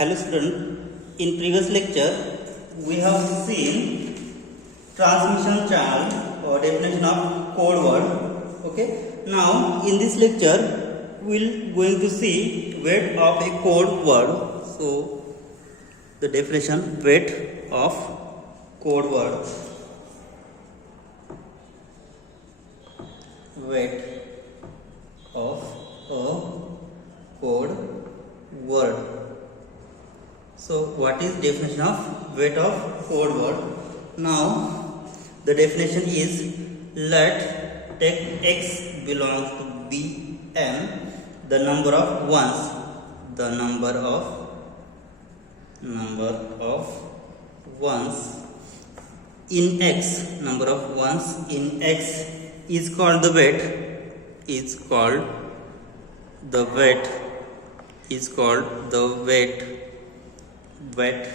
Hello student, in previous lecture we have seen transmission channel or definition of code word. Okay, now in this lecture we'll going to see weight of a code word. So the definition weight of code word. Weight of a code word. So what is definition of weight of code word? Now the definition is, let take x belongs to b m, the number of ones, the number of ones in x, number of ones in x is called the weight, is called the weight, is called the weight. Weight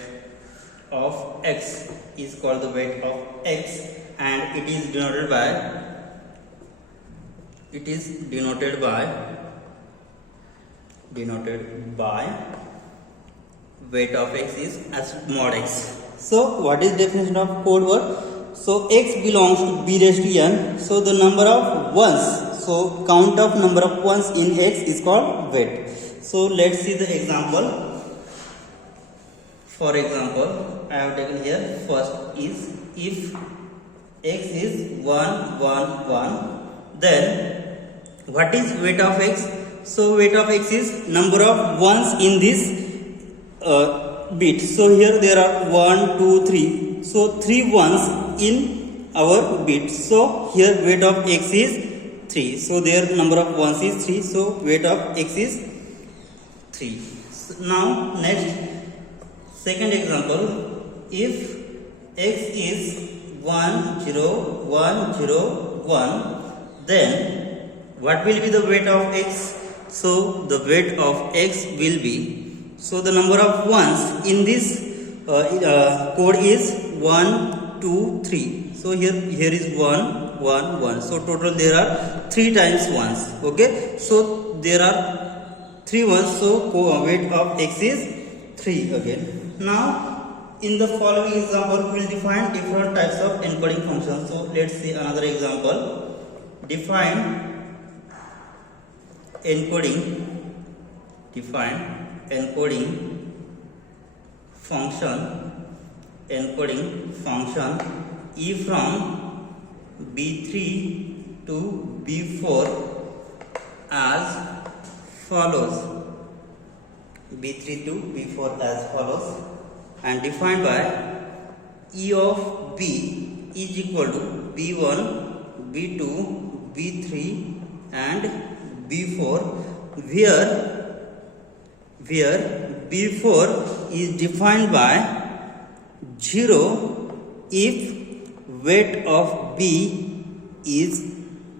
of x is called the weight of x, and it is denoted by weight of x is as mod x. So what is definition of code word? So x belongs to b raised to n, so the number of ones, so count of number of ones in x is called weight. So let's see the example. For example, I have taken here, first is, if x is 1, 1, 1, then what is weight of x? So weight of x is number of ones in this bit. So here there are 1, 2, 3. So 3 ones in our bit. So here weight of x is 3. So their number of ones is 3. So weight of x is 3. So now next, second example, if x is 1, 0, 1, 0, 1, then what will be the weight of x? So the weight of x will be, so the number of ones in this code is 1, 2, 3. So here is 1, 1, 1. So total there are 3 times ones. Okay. So there are 3 ones. So weight of x is 3 again. Now in the following example we will define different types of encoding functions. So let's see another example. Define encoding function e from b3 to b4 as follows. b3 to b4 as follows, and defined by e of b is equal to b1, b2, b3 and b4, where b4 is defined by 0 if weight of b is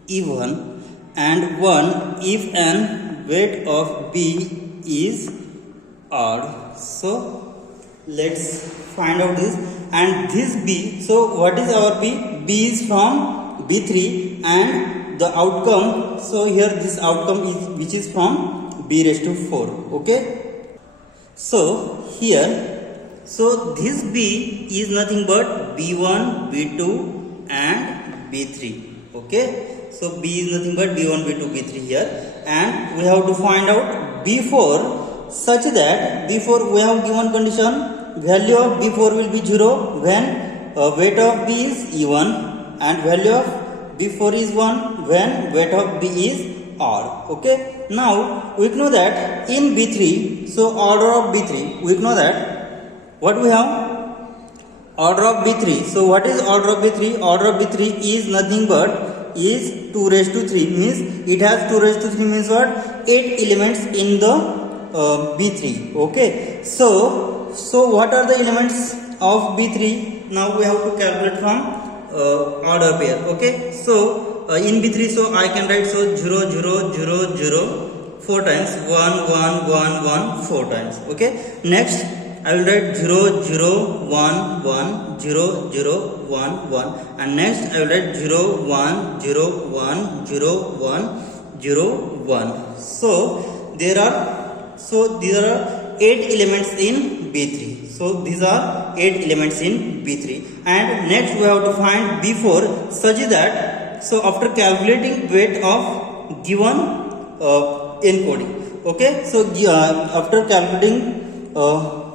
even, and 1 if an weight of b is odd. So let's find out this, and this b, so what is our b? B is from b3 and the outcome, so here this outcome is which is from b raised to 4. Okay, so here, so this b is nothing but b1, b2 and b3. Okay, so b is nothing but b1, b2, b3 here, and we have to find out b4 such that b4 we have given condition, value of b4 will be 0 when weight of b is even, and value of b4 is 1 when weight of b is odd. Okay, now we know that in b3, so order of b3, we know that what we have, order of b3. So what is order of b3? Order of b3 is nothing but is 2 raised to 3, means it has 2 raised to 3 means what, 8 elements in the b3. Okay, so what are the elements of b3? Now we have to calculate from order pair. Okay, so in b3, so I can write, so 0, 0, 0, 0 4 times, 1, 1, 1, 1 4 times. Okay, next I will write 0, 0, 1, 1, 0, 0, 1, 1, and next I will write 0, 1, 0, 1, 0, 1, 0, 1. So there are, so these are 8 elements in B3. So these are 8 elements in B3. And next we have to find B4 such that, so after calculating weight of given encoding. Okay, so after calculating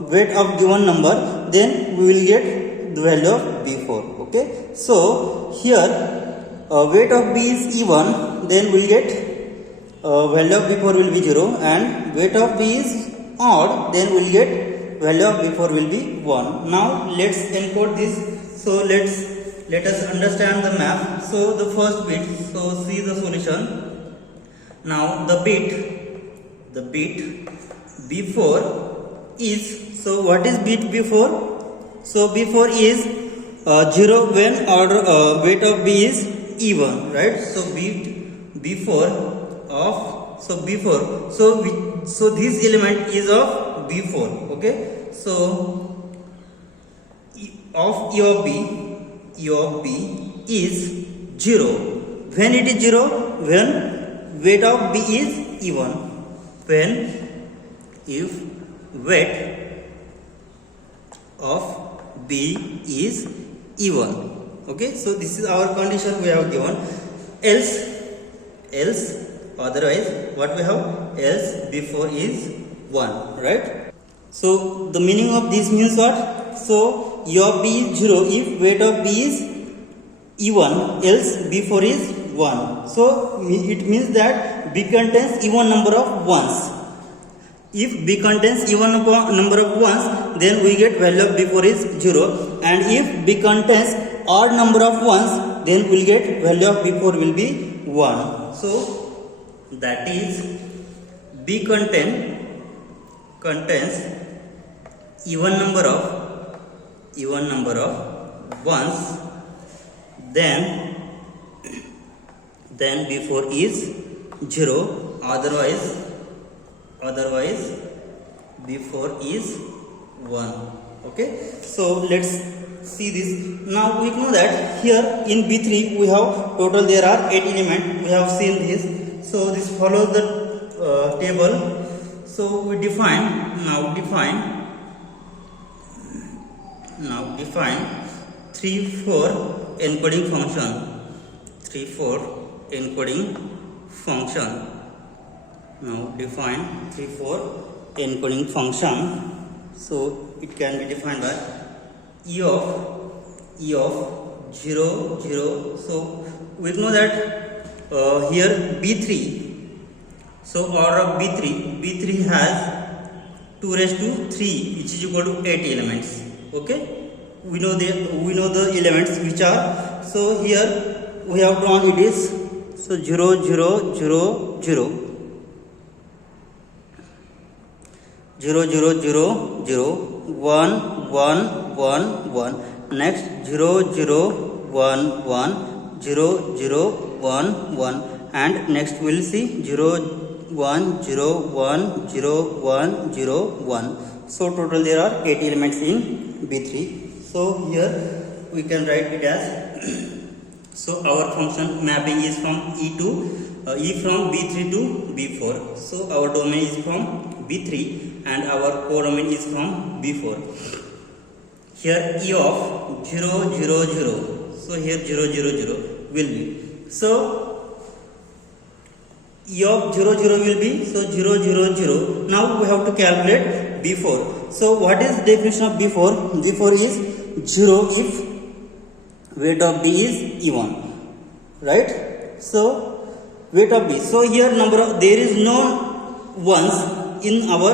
weight of given number, then we will get the value of B4. Okay, so here weight of B is even, then we will get value of B4 will be 0, and weight of B is odd, then we will get value of B4 will be 1. Now let's encode this. So let us understand the map. So the first bit, so see the solution. Now the bit B4 is, so what is bit B4? So B4 is 0 when order weight of B is even, right? So bit B4 of, so B4, so this element is of B4. Okay, so of E of B is 0 when it is 0 when weight of B is even, when if weight of B is even. Okay, so this is our condition we have given. Else otherwise what we have, else B4 is 1, right? So the meaning of this means what? So E of B is 0 if weight of B is even, else B4 is 1. So it means that B contains even number of ones. If B contains even number of ones, then we get value of B4 is 0, and if B contains odd number of ones, then we will get value of B4 will be 1. So that is B contains even number of ones, then B4 is 0, otherwise B4 is 1. Okay, so let's see this. Now we know that here in B3 we have total there are 8 elements. We have seen this. So this follows the table. So we define 3-4 encoding function. Now define 3-4 encoding function. So it can be defined by E of 0 0. So we know that here B3. So order of B3 has 2 raised to 3, which is equal to 8 elements. Okay, we know the elements which are. So here we have drawn it is, so 0 0 0 0 0 0 0 0 1 1 1 1, next 0 0 1 1 0 0 1 1, and next we will see 0 1 0 1 0 1 0 1. So total there are 8 elements in B3. So here we can write it as so our function mapping is from E from B3 to B4. So our domain is from B3 and our codomain is from B4. Here E of 0 0 0. So here 0 0 0 will be. So E of 0 0 will be, so 0 0 0. Now we have to calculate B4. So what is the definition of B4? B4 is 0 if weight of B is even, right? So weight of B. So here there is no ones in our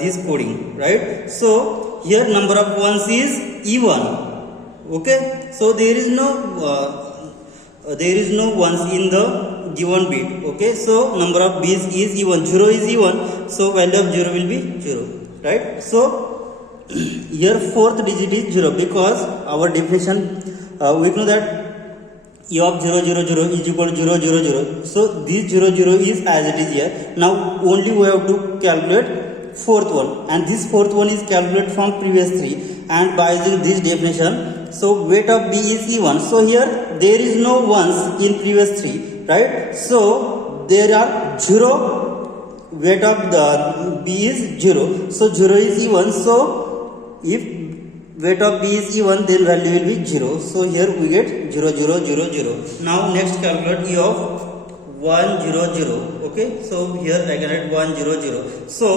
this coding, right? So here number of ones is even. Okay, so there is no ones in the given bit. Okay, so number of B's is even, 0 is even, so value of 0 will be 0, right? So here fourth digit is 0 because our definition we know that E of 0 0 0 is equal to 0 0 0. So this 0 0 is as it is here. Now only we have to calculate fourth one, and this fourth one is calculated from previous 3, and by using this definition, so weight of B is even. So here there is no ones in previous 3, right? So there are 0 weight of the B is 0. So 0 is even. So if weight of B is even, then value will be 0. So here we get 0, 0, 0, 0. Now next calculate E of 1, 0, 0. Okay. So here I can write 1, 0, 0. So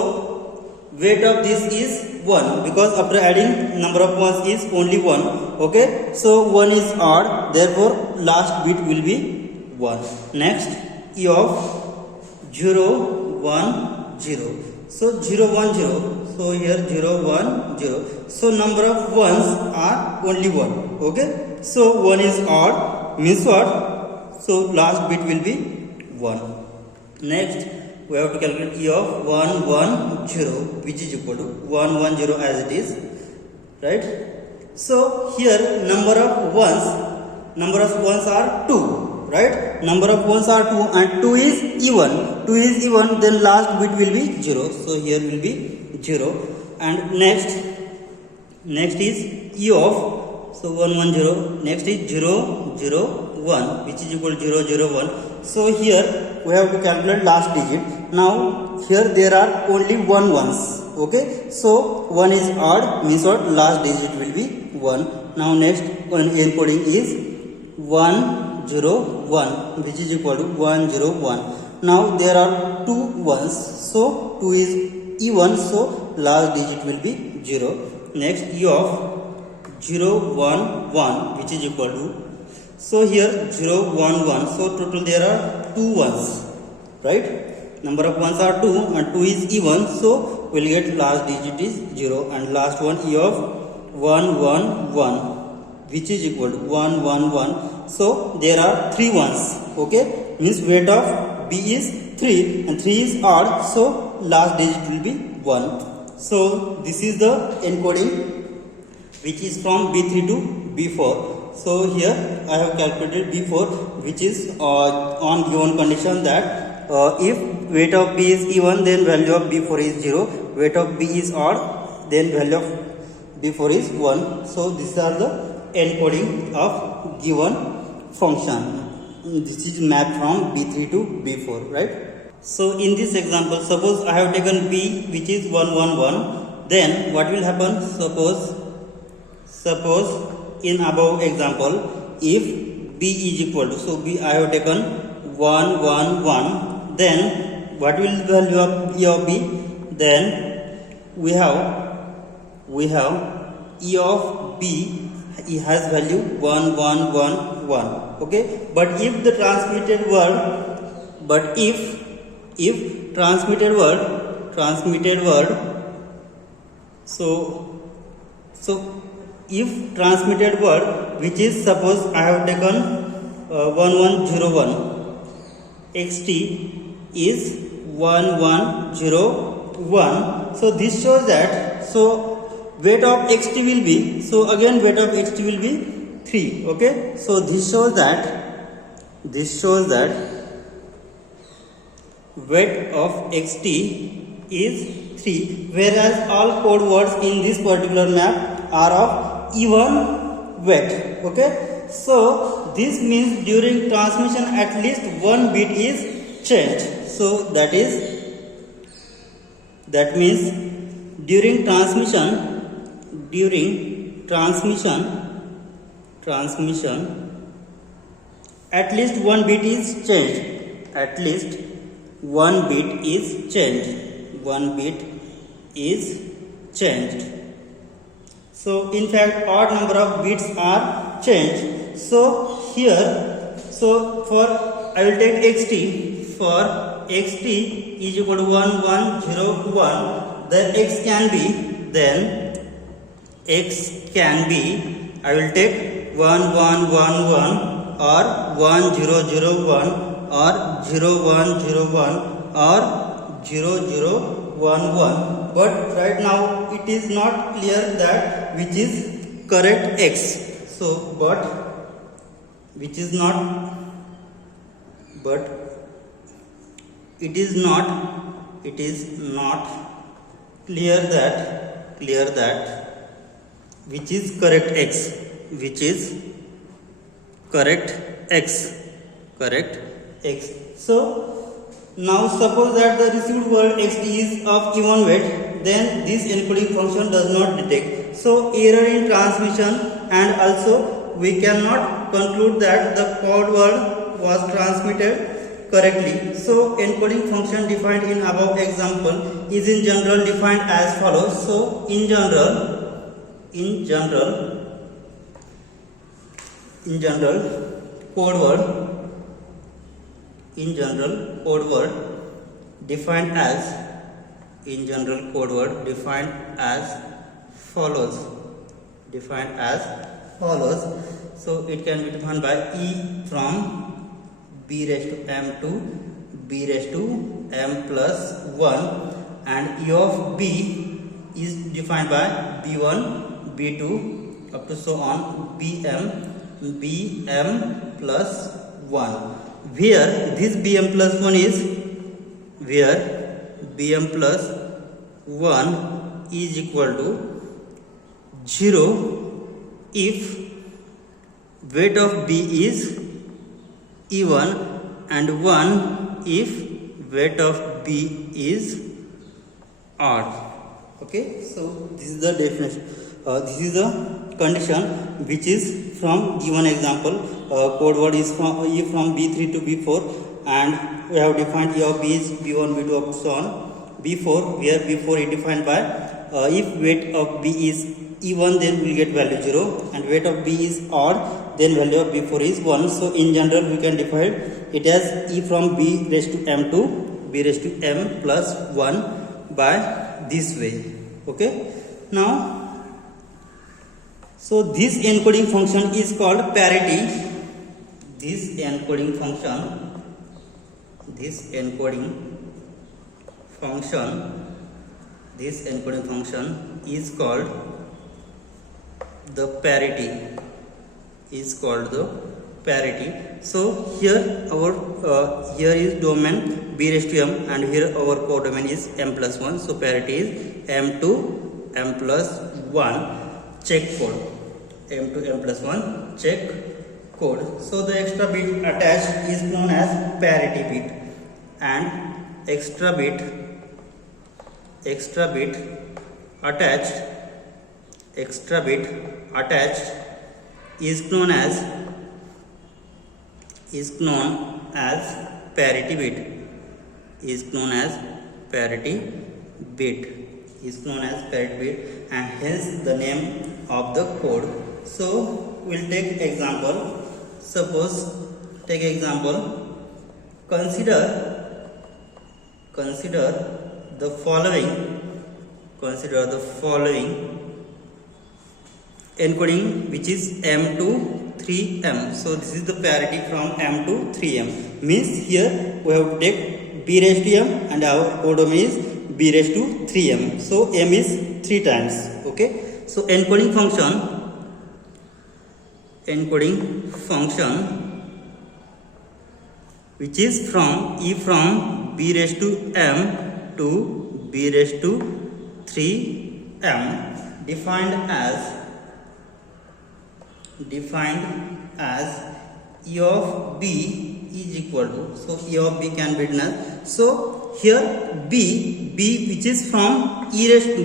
weight of this is 1 because after adding number of ones is only 1. Okay. So 1 is odd. Therefore last bit will be 1. Next E of 0, 1, 0. So 0, 1, 0. So here 0, 1, 0. So number of ones are only 1. Okay. So 1 is odd means what? So last bit will be 1. Next we have to calculate E of 1, 1, 0 which is equal to 1, 1, 0 as it is. Right. So here number of ones are 2. Right, number of ones are 2 and 2 is even. 2 is even, then last bit will be 0. So here will be 0. And next is E of, so 1, 1, 0. Next is 0, 0, 1 which is equal to 0, 0, 1. So here we have to calculate last digit. Now here there are only 1 ones. Okay, so 1 is odd means what? Last digit will be 1. Now next one encoding is 1, 0, 1 which is equal to 1, 0, 1. Now there are 2 ones, so 2 is even, so last digit will be 0. Next E of 0, 1, 1 which is equal to, so here 0, 1, 1, so total there are 2 ones. Right, number of ones are 2 and 2 is even, so we'll get last digit is 0. And last one E of 1, 1, 1 which is equal to 1, 1, 1. So there are 3 ones. Okay, means weight of B is 3 and 3 is odd, so last digit will be 1. So this is the encoding which is from B3 to B4. So here I have calculated B4 which is on given condition that if weight of B is even, then value of B4 is 0. Weight of B is odd, then value of B4 is 1. So these are the encoding of given function. This is mapped from B3 to B4, right? So in this example, suppose I have taken B which is 1, 1, 1. Then what will happen? Suppose in above example, if B is equal to, so B I have taken 1, 1, 1. Then what will the value of E of B? Then we have E of B. It has value 1, 1, 1, 1. Okay, but if the transmitted word, if transmitted word, so if transmitted word which is, suppose I have taken 1101, xt is 1101. So this shows that, so weight of xt will be, so again weight of xt will be 3. Okay, so this shows that weight of xt is 3, whereas all code words in this particular map are of even weight. Okay, so this means during transmission at least one bit is changed. So that means during transmission at least one bit is changed. At least one bit is changed. One bit is changed. So in fact odd number of bits are changed. So here, so for I will take xt. For xt is equal to 1, 1, 0, 1. Then x can be, I will take 1, 1, 1, 1 or 1, 0, 0, 1 or 0, 1, 0, 1 or 0, 0, 1, 1. But right now it is not clear that which is correct x. So but it is not clear that which is correct x, correct x. So Now suppose that the received word xt is of even weight, then this encoding function does not detect. So error in transmission, and also we cannot conclude that the code word was transmitted correctly. So encoding function defined in above example is in general defined as follows. So in general code word defined as follows. So it can be defined by e from b raised to m to b raised to m plus 1, and e of b is defined by b1, b2 up to so on bm plus 1, where this bm plus 1 is equal to 0 if weight of b is even and 1 if weight of b is odd. Okay, so this is the definition. This is the condition which is from given example. Code word is from e from b3 to b4, and we have defined e of b is b1, b2 up to so on b4, where b4 is defined by if weight of b is even, then we will get value 0, and weight of b is odd, then value of b4 is 1. So in general we can define it as e from b raised to m to b raised to m plus 1 by this way. Okay, now so this encoding function is called parity. This encoding function is called the parity. So here our here is domain b raised to m, and here our codomain is m plus 1. So parity is m to m plus 1 check code. M to m plus 1 check code. So the extra bit attached is known as parity bit, and extra bit attached is known as parity bit, and hence the name of the code. So we'll take example. Suppose take example. Consider the following encoding, which is m to 3m. So this is the parity from m to 3m. Means here we have to take b raised to m, and our codomain is b raised to 3m. So m is 3 times. Okay. So encoding function which is from e from b raised to m to b raised to 3m, defined as e of b is equal to, so e of b can be written. So here b which is from b raised to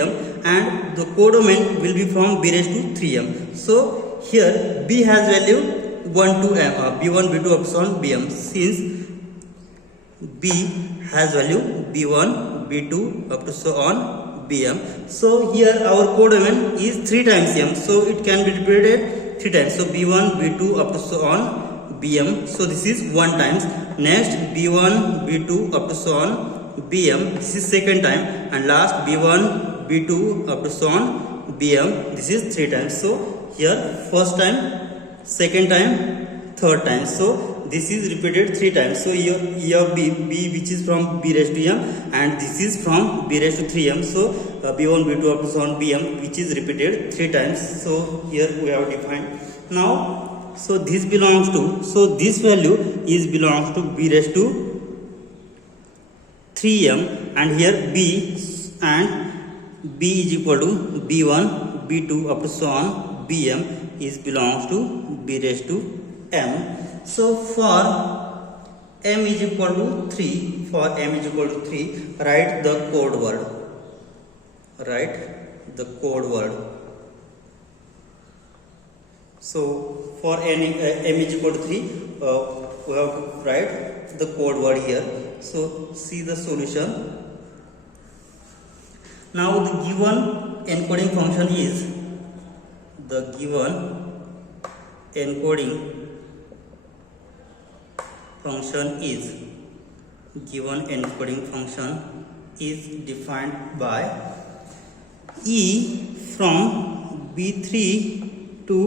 m, and the codomain will be from b raised to 3m. So here b has value 1 to m, b1, b2 up to on bm. Since b has value b1, b2 up to so on bm, so here our codomain is 3 times m, so it can be repeated 3 times. So b1, b2 up to so on bm, so this is 1 times. Next b1, b2 up to so on bm, this is second time, and last b1, b2 up to so on bm, this is 3 times. So here first time, second time, third time, so this is repeated 3 times. So here e of b which is from b raised to m, and this is from b raised to 3m. So b1, b2 up to so on bm, which is repeated 3 times. So here we have defined. Now so this belongs to, so this value is belongs to b raised to 3m, and here b is equal to b1, b2 up to so on bm is belongs to b raised to m. So for m is equal to 3. For m is equal to 3, write the code word. Write the code word. So for m is equal to 3, we have to write the code word here. So see the solution. Now the given encoding function is defined by e from b3 to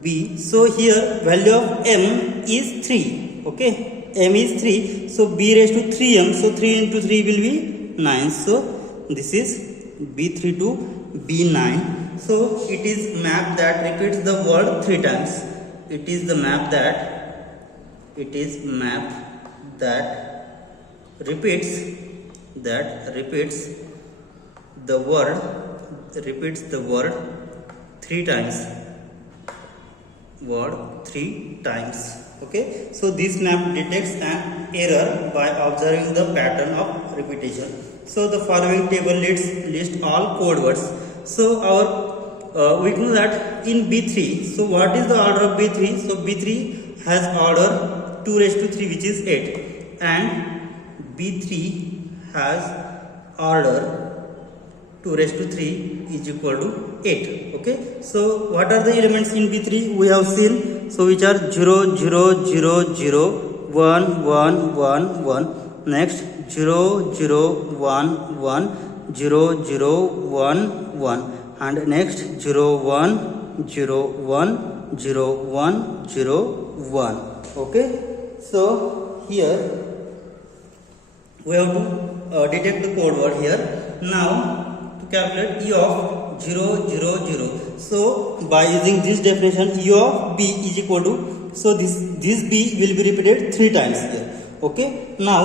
b. So here value of m is 3. Okay, m is 3. So b raised to 3m. So 3 into 3 will be 9. So this is b3 to b9. So it is map that repeats the word 3 times. It is the map that repeats the word 3 times. Okay, so this map detects an error by observing the pattern of repetition. So the following table list all code words. So our we know that in b3, so what is the order of b3? So b3 has order 2 raised to 3, which is 8, and b3 has order 2 raised to 3 is equal to 8. Okay, so what are the elements in b3? We have seen, so which are 0 0 0 0 1 1 1 1, next 0 0 1 1 0 0 1 1, and next 0 1 0 1 0 1 0 1. Okay, so here we have to detect the code word here. Now to calculate e of 0 0 0, so by using this definition, e of b is equal to, so this b will be repeated 3 times here. Okay, now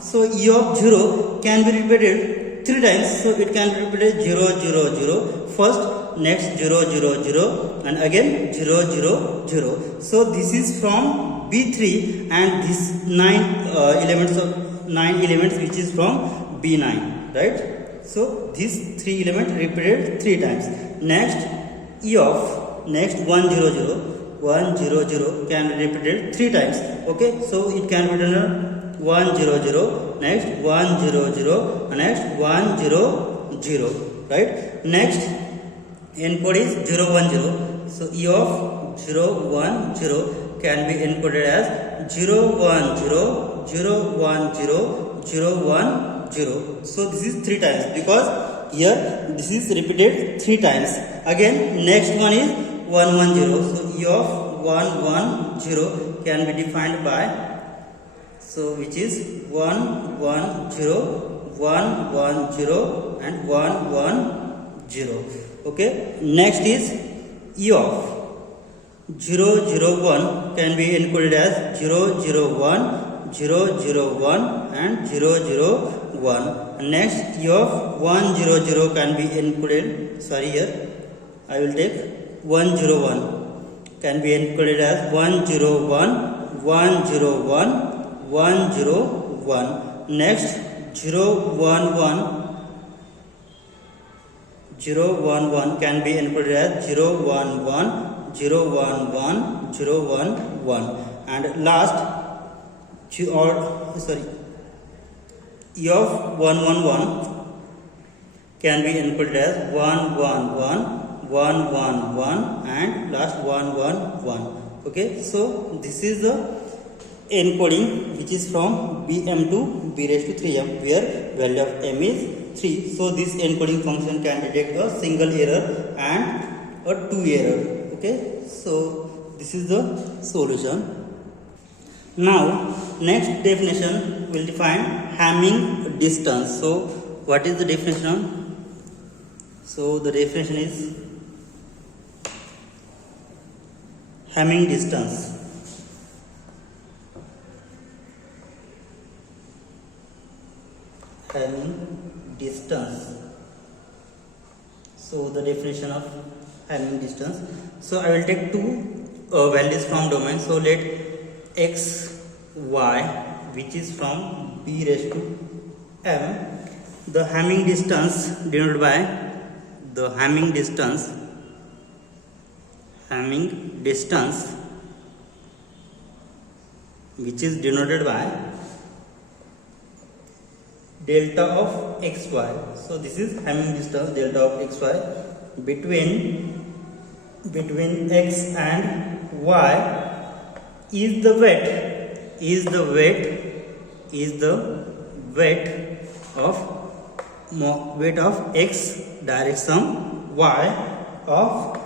so e of 0 can be repeated 3 times. So it can be repeated 0 0 0 first, next 0 0 0, and again 0 0 0. So this is from b3, and this 9 elements which is from b9, right? So these 3 elements repeated 3 times. Next e of 1 0 0 can be repeated 3 times. Okay, so it can be written 1 0 0, next 1 0 0, and next 1 0 0, right? Next encode is 0 1 0. So e of 0 1 0 can be encoded as 0 1 0 0 1 0 0 1 0. So this is 3 times, because here this is repeated 3 times. Again next one is 1 1 0. So e of 1 1 0 can be defined by, so which is 1 1 0 1 1 0 and 1 1 0. Okay, next is e of 0 0 1 can be encoded as 0 0 1 0 0 1 and 0 0 1. Next e of 1 0 0 can be encoded, sorry, here I will take 1 0 1 can be encoded as 1 0 1 1 0 1 1 0 1. Next 0 1 1 0 1 1 can be encoded as 0 1 1 0 1 1 0 1 1, and last e of 1 1 1 can be encoded as 1 1 1 1 1 1 and last 1 1 1. Okay, so this is the encoding which is from bm to b raised to 3m, where value of m is 3. So this encoding function can detect a single error and a 2 error. Okay, so this is the solution. Now next definition will define Hamming distance. So what is the definition? So the definition is Hamming distance. Hamming distance. So the definition of Hamming distance. So I will take two values from domain. So let x y which is from b raised to m, the Hamming distance denoted by the Hamming distance which is denoted by delta of xy. So this is Hamming distance delta of xy between x and y is the weight of x direction y of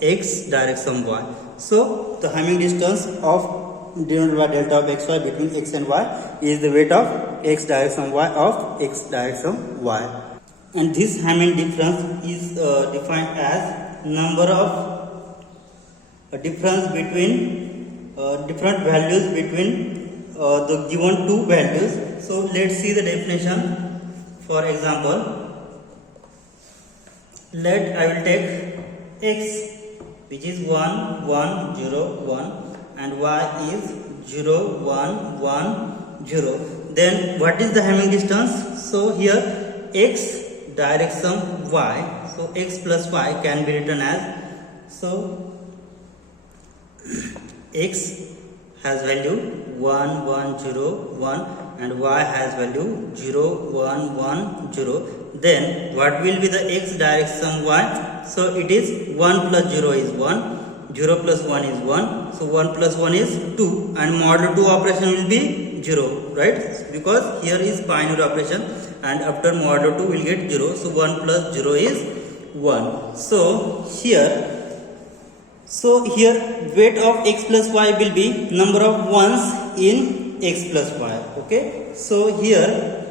x direction y. So the Hamming distance of denoted by delta of xy between x and y is the weight of x direction y of x direction y. And this Hamming difference is defined as number of difference between different values between the given two values. So let's see the definition. For example, I will take x which is 1 1 0 1 and y is 0 1 1 0. Then what is the Hamming distance? So here x direction y, so x plus y can be written as, so x has value 1 1 0 1 and y has value 0 1 1 0. Then what will be the x direction y? So it is 1 plus 0 is 1, 0 plus 1 is 1, so 1 plus 1 is 2 and modulo 2 operation will be 0, right? Because here is binary operation and after modulo 2 will get 0, so 1 plus 0 is 1. So here weight of x plus y will be number of ones in x plus y. Okay, so here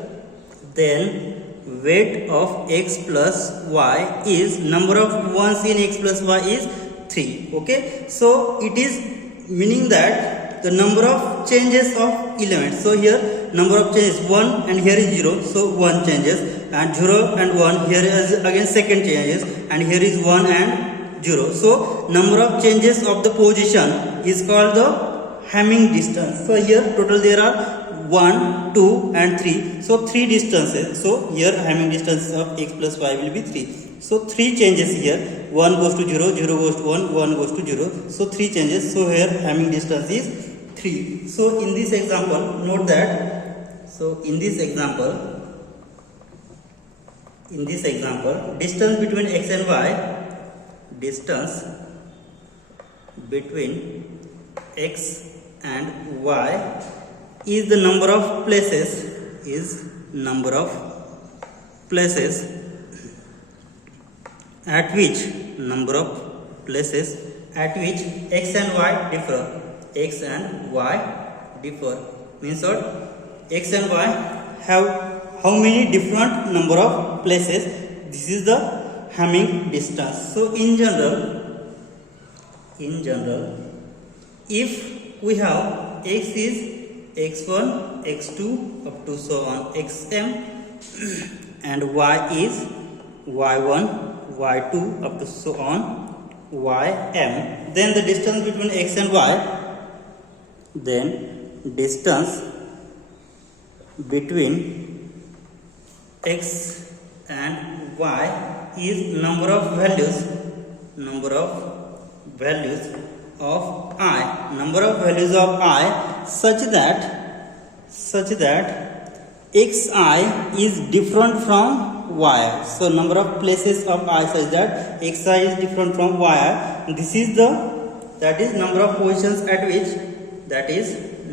then weight of x plus y is number of ones in x plus y is 3. Okay, so it is meaning that the number of changes of elements. So here number of changes 1 and here is 0, so 1 changes, and 0 and 1 here is again second changes, and here is 1 and 0. So number of changes of the position is called the Hamming distance. So here total there are 1 2 and 3, so 3 distances. So here Hamming distance of x plus y will be 3. So 3 changes here, 1 goes to 0, 0 goes to 1, 1 goes to 0, so 3 changes. So here Hamming distance is 3. So in this example, note that, so in this example distance between x and y, distance between x and y is the number of places at which x and y differ. Means what? X and y have how many different number of places? This is the Hamming distance. So in general, if we have x is x1, x2 up to so on xm, and y is y1, y2 up to so on ym, then the distance between x and y, is number of values of I such that xi is different from yi. So number of places of I such that xi is different from yi. This is that is number of positions at which,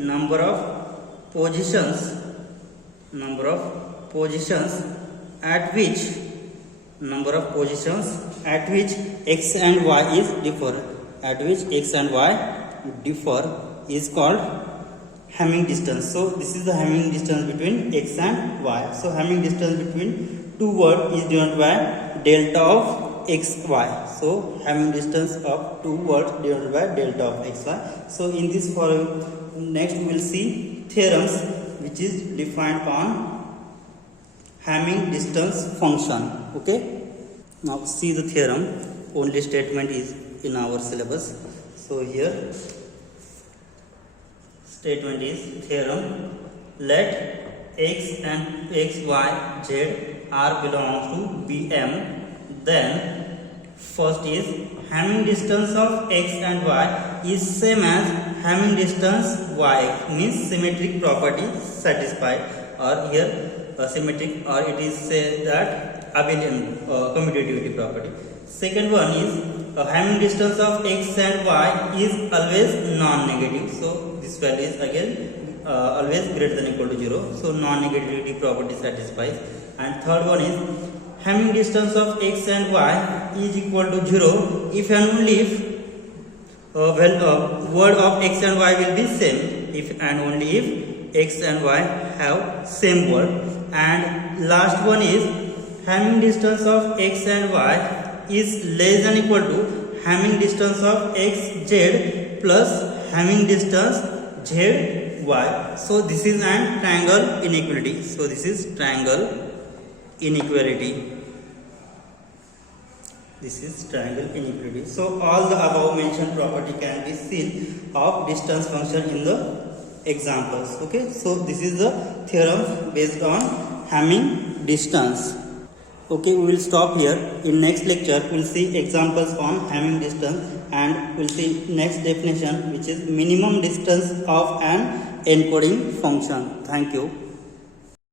number of positions at which x and y is differ, is called Hamming distance. So this is the Hamming distance between x and y. So Hamming distance between two words is denoted by delta of xy. So Hamming distance of two words denoted by delta of xy. So in this following, next we will see theorems which is defined on Hamming distance function. Okay, now see the theorem. Only statement is in our syllabus. So here statement is theorem. Let x and x, y, z are belongs to Bm. Then first is Hamming distance of x and y is same as Hamming distance y, means symmetric property satisfied, or here symmetric, or it is say that abelian commutativity property. Second one is Hamming distance of x and y is always non-negative, so this value is again always greater than equal to 0, so non-negativity property satisfies. And third one is Hamming distance of x and y is equal to 0 if and only if word of x and y will be same, if and only if x and y have same word. And last one is Hamming distance of x and y is less than equal to Hamming distance of x z plus Hamming distance z y. So this is an triangle inequality. So this is triangle inequality. This is triangle inequality. So all the above mentioned property can be seen of distance function in the examples. Okay, so this is the theorem based on Hamming distance. Okay, we will stop here. In next lecture we will see examples on Hamming distance, and we will see next definition, which is minimum distance of an encoding function. Thank you.